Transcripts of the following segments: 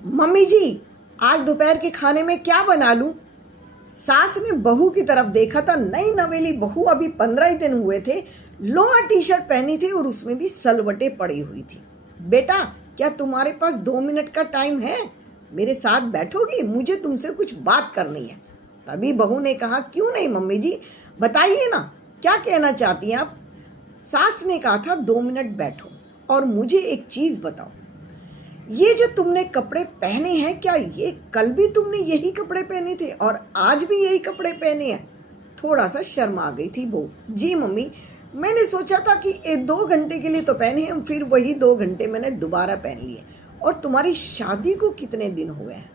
Mummy जी, आज दोपहर के खाने में क्या बना लूं? सास ने बहू की तरफ देखा था। नई नवेली बहू, अभी 15 ही दिन हुए थे। लोअर टी शर्ट पहनी थी और उसमें भी सलवटें पड़ी हुई थी। बेटा, क्या तुम्हारे पास 2 मिनट का टाइम है? मेरे साथ बैठोगी? मुझे तुमसे कुछ बात करनी है। तभी बहू ने कहा, क्यों नहीं मम्मी जी, बताइए ना, क्या कहना चाहती हैं आप? सास ने कहा था, 2 मिनट बैठो और मुझे एक चीज बताओ। ये जो तुमने कपड़े पहने हैं, क्या ये कल भी तुमने यही कपड़े पहने थे और आज भी यही कपड़े पहने हैं? थोड़ा सा शर्मा गई थी बहू। जी मम्मी, मैंने सोचा था कि 2 घंटे के लिए तो पहने हैं, फिर वही 2 घंटे मैंने दोबारा पहन लिए। और तुम्हारी शादी को कितने दिन हुए हैं?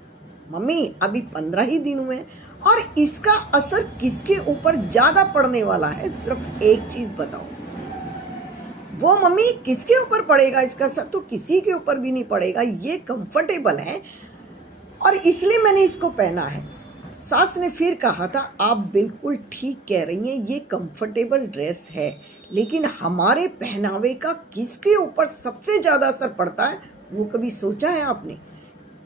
मम्मी, अभी 15 ही दिन हुए हैं। और इसका असर किसके ऊपर ज्यादा पड़ने वाला है? सिर्फ एक चीज बताओ। वो मम्मी, किसके ऊपर पड़ेगा इसका असर? तो किसी के ऊपर भी नहीं पड़ेगा। ये कंफर्टेबल है और इसलिए मैंने इसको पहना है। सास ने फिर कहा था, आप बिल्कुल ठीक कह रही हैं, ये कंफर्टेबल ड्रेस है, लेकिन हमारे पहनावे का किसके ऊपर सबसे ज्यादा असर पड़ता है, वो कभी सोचा है आपने?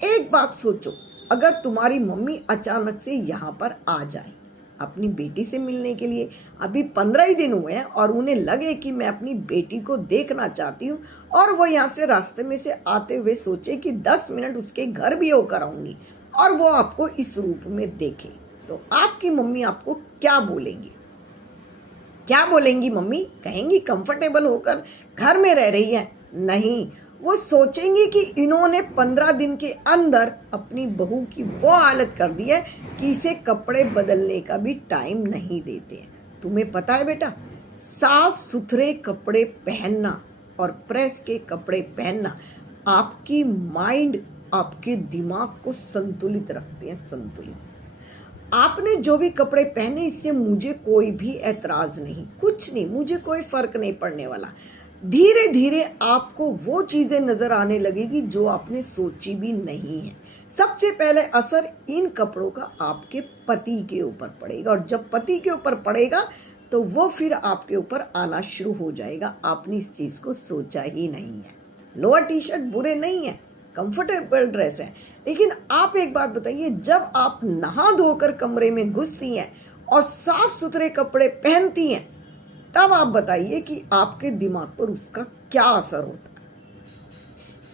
एक बात सोचो, अगर तुम्हारी मम्मी अचानक से यहाँ पर आ जाए अपनी बेटी से मिलने के लिए, अभी 15 ही दिन हुए हैं, और उन्हें लगे कि मैं अपनी बेटी को देखना चाहती हूँ, और वो यहाँ से रास्ते में से आते हुए सोचे कि 10 मिनट उसके घर भी होकर आऊंगी, और वो आपको इस रूप में देखे, तो आपकी मम्मी आपको क्या बोलेंगी? क्या बोलेंगी मम्मी? कहेंगी कंफर्टेबल होकर घर में रह रही है? नहीं, वो सोचेंगी कि इन्होंने 15 दिन के अंदर अपनी बहू की वो हालत कर दी है कि इसे कपड़े बदलने का भी टाइम नहीं देते हैं। तुम्हें पता है बेटा, साफ सुथरे कपड़े पहनना और प्रेस के कपड़े पहनना आपकी माइंड, आपके दिमाग को संतुलित रखते हैं, संतुलित। आपने जो भी कपड़े पहने, इससे मुझे कोई भी ऐतराज नहीं, कुछ नहीं, मुझे कोई फर्क नहीं पड़ने वाला। धीरे धीरे आपको वो चीजें नजर आने लगेगी जो आपने सोची भी नहीं है। सबसे पहले असर इन कपड़ों का आपके पति के ऊपर पड़ेगा, और जब पति के ऊपर पड़ेगा तो वो फिर आपके ऊपर आना शुरू हो जाएगा। आपने इस चीज को सोचा ही नहीं है। लोअर टी शर्ट बुरे नहीं है, कंफर्टेबल ड्रेस है, लेकिन आप एक बात बताइए, जब आप नहा धोकर कमरे में घुसती हैं और साफ सुथरे कपड़े पहनती हैं, तब आप बताइए कि आपके दिमाग पर उसका क्या असर होता है?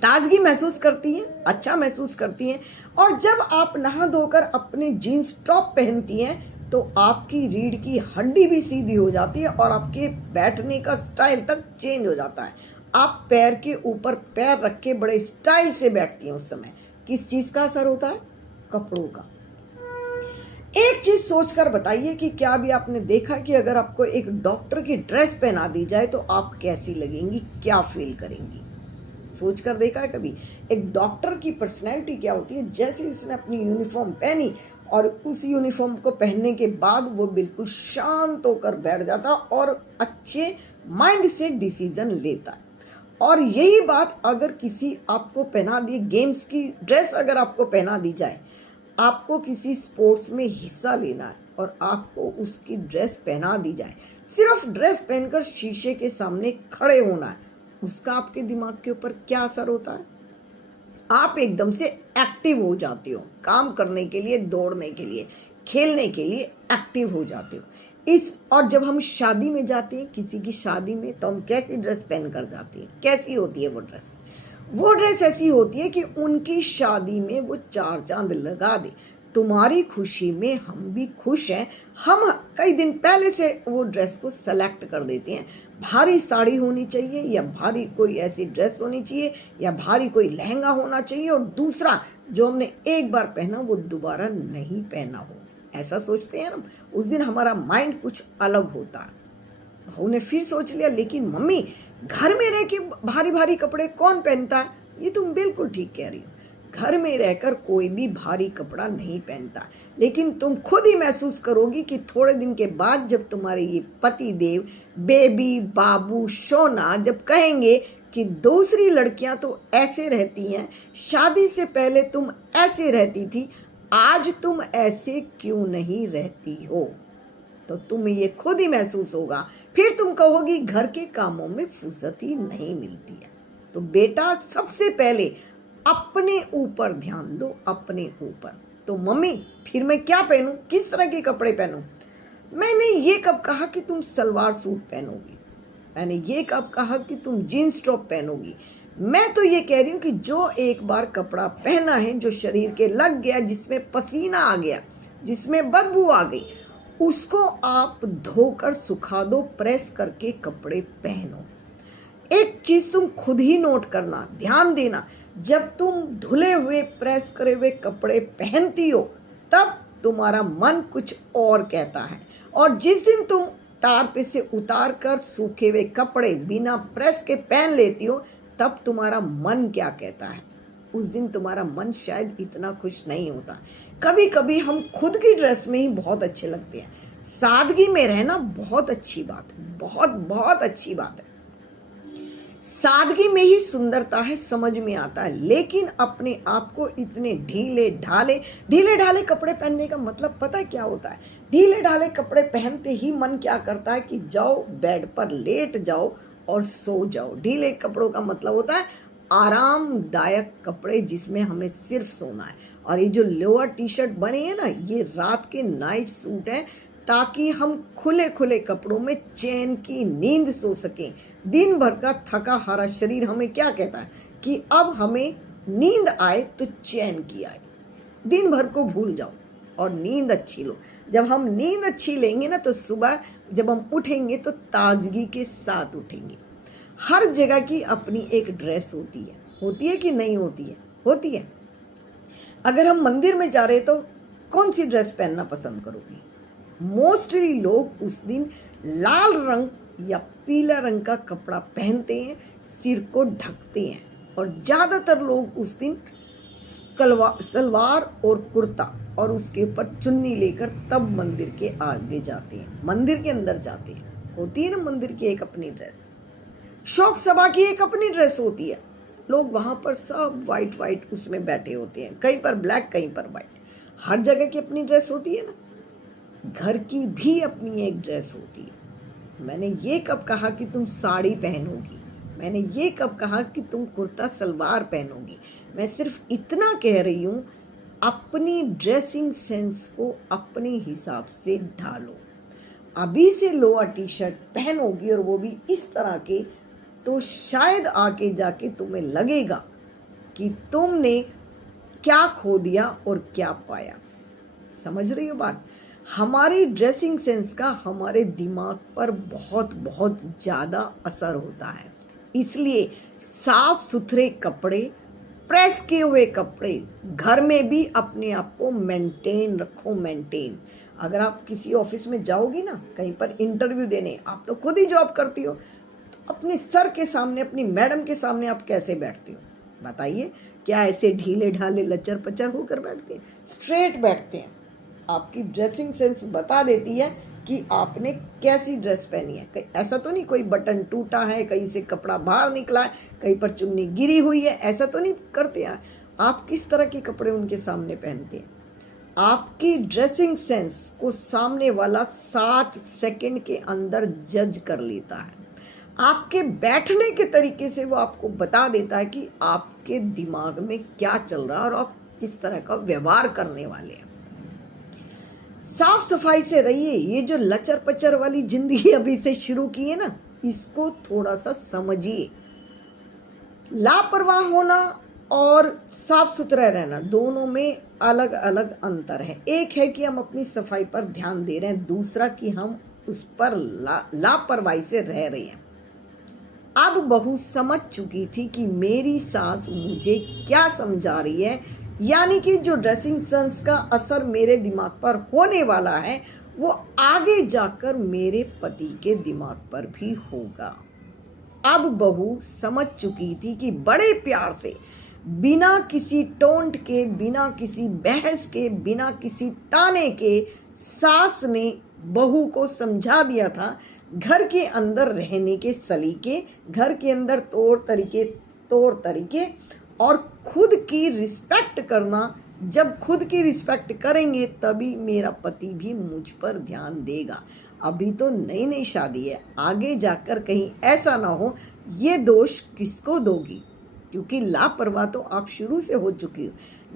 ताजगी महसूस करती हैं, अच्छा महसूस करती हैं। और जब आप नहा धोकर अपने जीन्स टॉप पहनती हैं तो आपकी रीढ़ की हड्डी भी सीधी हो जाती है और आपके बैठने का स्टाइल तक चेंज हो जाता है। आप पैर के ऊपर पैर रख के बड़े स्टाइल से बैठती हैं। उस समय किस चीज का असर होता है? कपड़ों का। एक चीज सोचकर बताइए कि क्या अभी आपने देखा कि अगर आपको एक डॉक्टर की ड्रेस पहना दी जाए तो आप कैसी लगेंगी, क्या फील करेंगी? सोचकर देखा है कभी एक डॉक्टर की पर्सनैलिटी क्या होती है? जैसे उसने अपनी यूनिफॉर्म पहनी और उस यूनिफॉर्म को पहनने के बाद वो बिल्कुल शांत होकर बैठ जाता और अच्छे माइंड से डिसीजन लेता है। और यही बात अगर किसी आपको पहना दी, गेम्स की ड्रेस अगर आपको पहना दी जाए, आपको किसी स्पोर्ट्स में हिस्सा लेना है और आपको उसकी ड्रेस पहना दी जाए, सिर्फ ड्रेस पहनकर शीशे के सामने खड़े होना है, उसका आपके दिमाग के ऊपर क्या असर होता है? आप एकदम से एक्टिव हो जाते हो, काम करने के लिए, दौड़ने के लिए, खेलने के लिए एक्टिव हो जाते हो। और जब हम शादी में जाते हैं, किसी की शादी में, तो हम कैसी ड्रेस पहन कर जाते हैं? कैसी होती है वो ड्रेस? वो ड्रेस ऐसी होती है कि उनकी शादी में वो 4 चांद लगा दे। तुम्हारी खुशी में हम भी खुश हैं। हम कई दिन पहले से वो ड्रेस को सेलेक्ट कर देते हैं। भारी साड़ी होनी चाहिए, या भारी कोई ऐसी ड्रेस होनी चाहिए, या भारी कोई लहंगा होना चाहिए, और दूसरा जो हमने एक बार पहना वो दोबारा नहीं पहना हो, ऐसा सोचते हैं हम। उस दिन हमारा माइंड कुछ अलग होता है। बहू ने फिर सोच लिया, लेकिन मम्मी, घर में रह के भारी भारी कपड़े कौन पहनता है? ये तुम बिल्कुल ठीक कह रही हो, घर में रहकर कोई भी भारी कपड़ा नहीं पहनता, लेकिन तुम खुद ही महसूस करोगी कि थोड़े दिन के बाद जब तुम्हारे ये पति देव, बेबी, बाबू, सोना जब कहेंगे कि दूसरी लड़कियां तो ऐसे रहती हैं, शादी से पहले तुम ऐसे रहती थी, आज तुम ऐसे क्यों नहीं रहती हो, तो तुम्हें ये खुद ही महसूस होगा। फिर तुम कहोगी घर के कामों में फुर्सत ही नहीं मिलती है। तो बेटा, सबसे पहले अपने ऊपर ध्यान दो, अपने ऊपर। तो मम्मी फिर मैं क्या पहनूं, किस तरह के कपड़े पहनूं? मैंने ये कब कहा कि तुम सलवार सूट पहनोगी? मैंने ये कब कहा कि तुम जीन्स टॉप पहनोगी? मैं तो ये कह रही हूँ कि जो एक बार कपड़ा पहना है, जो शरीर के लग गया, जिसमें पसीना आ गया, जिसमें बदबू आ गई, उसको आप धोकर सुखा दो, प्रेस करके कपड़े पहनो। एक चीज तुम खुद ही नोट करना, ध्यान देना, जब तुम धुले हुए प्रेस करे हुए कपड़े पहनती हो तब तुम्हारा मन कुछ और कहता है, और जिस दिन तुम तार पे से उतार कर सूखे हुए कपड़े बिना प्रेस के पहन लेती हो तब तुम्हारा मन क्या कहता है। उस दिन तुम्हारा मन शायद इतना खुश नहीं होता। कभी कभी हम खुद की ड्रेस में ही बहुत अच्छे लगते हैं। सादगी में रहना बहुत अच्छी बात है, बहुत बहुत अच्छी बात है। सादगी में ही सुंदरता है, समझ में आता है। लेकिन अपने आप को इतने ढीले ढाले कपड़े पहनने का मतलब पता है क्या होता है? ढीले ढाले कपड़े पहनते ही मन क्या करता है कि जाओ बेड पर लेट जाओ और सो जाओ। ढीले कपड़ों का मतलब होता है आरामदायक कपड़े जिसमें हमें सिर्फ सोना है। और ये जो लोअर टी शर्ट बने हैं ना, ये रात के नाइट सूट है, ताकि हम खुले खुले कपड़ों में चैन की नींद सो सकें। दिन भर का थका हारा शरीर हमें क्या कहता है कि अब हमें नींद आए तो चैन की आए। दिन भर को भूल जाओ और नींद अच्छी लो। जब हम नींद अच्छी लेंगे ना तो सुबह जब हम उठेंगे तो ताजगी के साथ उठेंगे। हर जगह की अपनी एक ड्रेस होती है कि नहीं होती है? होती है। अगर हम मंदिर में जा रहे तो कौन सी ड्रेस पहनना पसंद करोगे? मोस्टली लोग उस दिन लाल रंग या पीला रंग का कपड़ा पहनते हैं, सिर को ढकते हैं, और ज़्यादातर लोग उस दिन सलवार और कुर्ता और उसके ऊपर चुन्नी लेकर तब मंदिर के आगे जाते हैं, मंदिर के अंदर जाते हैं। होती है ना मंदिर की एक अपनी ड्रेस, शौक सभा की एक अपनी ड्रेस होती है। लोग वहां पर सब वाइट उसमें बैठे होते हैं, कहीं पर ब्लैक कहीं पर वाइट। हर जगह की अपनी ड्रेस होती है ना। घर की भी अपनी एक ड्रेस होती है। मैंने ये कब कहा कि तुम साड़ी पहनोगी? मैंने ये कब कहा कि तुम कुर्ता सलवार पहनोगी? मैं सिर्फ इतना कह रही हूँ, अपनी ड्रेसिंग सेंस को अपने हिसाब से ढालो। अभी से लोअर टी शर्ट पहनोगी और वो भी इस तरह के, तो शायद आके जाके तुम्हें लगेगा कि तुमने क्या खो दिया और क्या पाया। समझ रही हो बात? हमारी ड्रेसिंग सेंस का हमारे दिमाग पर बहुत बहुत ज़्यादा असर होता है। इसलिए साफ सुथरे कपड़े, प्रेस किए हुए कपड़े, घर में भी अपने आप को मेंटेन रखो, मेंटेन। अगर आप किसी ऑफिस में जाओगी ना, कहीं पर इंटरव्यू देने, आप तो खुद ही जॉब करती हो, तो अपने सर के सामने, अपनी मैडम के सामने आप कैसे बैठती हो? बताइए, क्या ऐसे ढीले ढाले लचर पचर होकर बैठते हैं? स्ट्रेट बैठते हैं। आपकी ड्रेसिंग सेंस बता देती है कि आपने कैसी ड्रेस पहनी है। ऐसा तो नहीं कोई बटन टूटा है, कहीं से कपड़ा बाहर निकला है, कहीं पर चुन्नी गिरी हुई है, ऐसा तो नहीं करते हैं। आप किस तरह के कपड़े उनके सामने पहनते हैं? आपकी ड्रेसिंग सेंस को सामने वाला 7 सेकंड के अंदर जज कर लेता है। आपके बैठने के तरीके से वो आपको बता देता है कि आपके दिमाग में क्या चल रहा है और आप किस तरह का व्यवहार करने वाले हैं। साफ सफाई से रहिए। ये जो लचर पचर वाली जिंदगी अभी से शुरू की है ना, इसको थोड़ा सा समझिए। लापरवाह होना और साफ सुथरा रहना, दोनों में अलग अलग अंतर है। एक है कि हम अपनी सफाई पर ध्यान दे रहे हैं, दूसरा कि हम उस पर लापरवाही से रह रहे हैं। अब बहू समझ चुकी थी कि मेरी सास मुझे क्या समझा रही है, यानी कि जो ड्रेसिंग सेंस का असर मेरे दिमाग पर होने वाला है वो आगे जाकर मेरे पति के दिमाग पर भी होगा। अब बहू समझ चुकी थी कि बड़े प्यार से, बिना किसी टोंट के, बिना किसी बहस के, बिना किसी ताने के, सास ने बहू को समझा दिया था घर के अंदर रहने के सलीके, घर के अंदर तौर तरीके और खुद की रिस्पेक्ट करना। जब खुद की रिस्पेक्ट करेंगे तभी मेरा पति भी मुझ पर ध्यान देगा। अभी तो नई नई शादी है, आगे जाकर कहीं ऐसा ना हो। ये दोष किसको दोगी? क्योंकि लापरवाह तो आप शुरू से हो चुकी हो।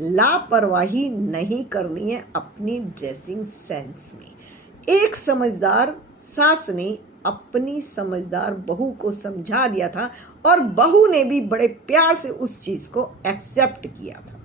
लापरवाही नहीं करनी है अपनी ड्रेसिंग सेंस में। एक समझदार सास ने अपनी समझदार बहू को समझा दिया था और बहू ने भी बड़े प्यार से उस चीज को एक्सेप्ट किया था।